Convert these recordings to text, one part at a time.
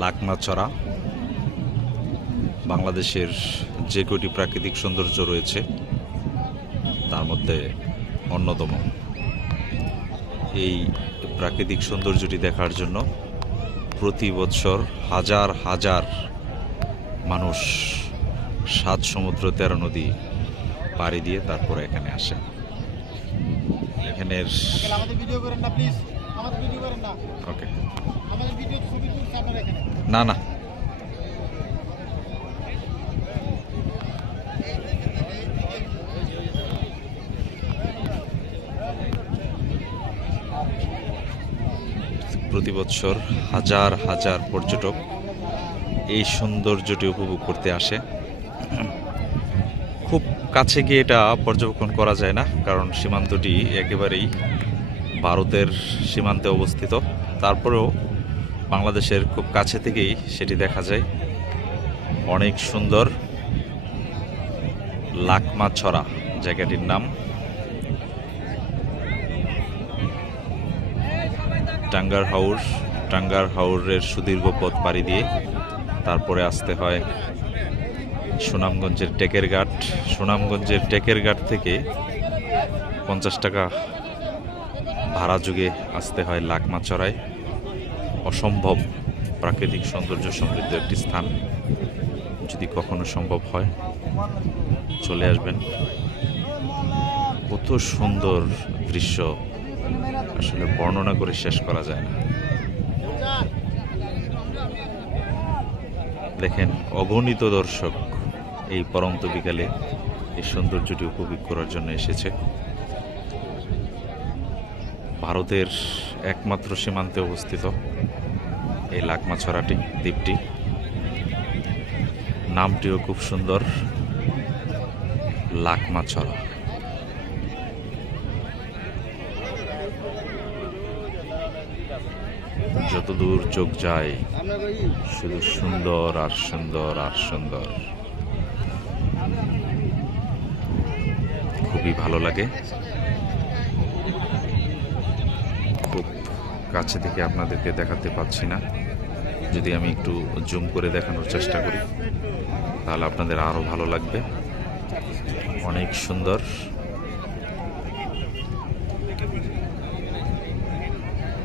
লাকমাছড়া বাংলাদেশের যে কয়টি প্রাকৃতিক সৌন্দর্য রয়েছে তার মধ্যে অন্যতম। এই প্রাকৃতিক সৌন্দর্যটি দেখার জন্য প্রতি বছর হাজার হাজার মানুষ 7 সমুদ্র 13 নদী পাড়ি দিয়ে তারপরে এখানে আসে। এখানের ওকে না না প্রতি বছর হাজার হাজার পর্যটক এই সৌন্দর্যটি উপভোগ করতে আসে। খুব কাছে গিয়ে এটা পর্যবেক্ষণ করা যায় না, কারণ সীমান্তটি একেবারেই ভারতের সীমান্তে অবস্থিত। তারপরেও বাংলাদেশের খুব কাছে থেকেই সেটি দেখা যায়। অনেক সুন্দর লাকমাছড়া জায়গাটির নাম। টাঙ্গার হাওরের সুদীর্ঘ পথ পাড়ি দিয়ে তারপরে আসতে হয় সুনামগঞ্জের টেকের ঘাট। সুনামগঞ্জের টেকের ঘাট থেকে 50 টাকা ভাড়া যুগে আসতে হয় লাকমাছড়ায়। অসম্ভব প্রাকৃতিক সৌন্দর্য সমৃদ্ধ একটি স্থান। যদি কখনো সম্ভব হয় চলে আসবেন। কত সুন্দর দৃশ্য, আসলে বর্ণনা করে শেষ করা যায় না। দেখেন, অগণিত দর্শক এই পরন্ত বিকালে এই সৌন্দর্যটি উপভোগ করার জন্য এসেছে। ভারতের একমাত্র সীমান্তে অবস্থিত এই লাকমাছড়াটি দ্বীপটি। নামটিও খুব সুন্দর, লাকমাছড়া। যতদূর চোখ যায় শুধু সুন্দর আর সুন্দর আর সুন্দর। খুবই ভালো লাগে। খুব কাছে থেকে আপনাদেরকে দেখাতে পাচ্ছি না। যদি আমি একটু জুম করে দেখানোর চেষ্টা করি তাহলে আপনাদের আরো ভালো লাগবে। অনেক সুন্দর।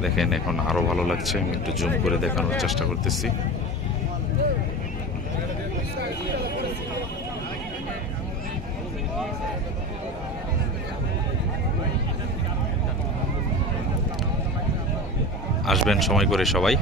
দেখেন, এখন আরো ভালো লাগছে। আমি একটু জুম করে দেখানোর চেষ্টা করতেছি। আসবেন সময় করে সবাই।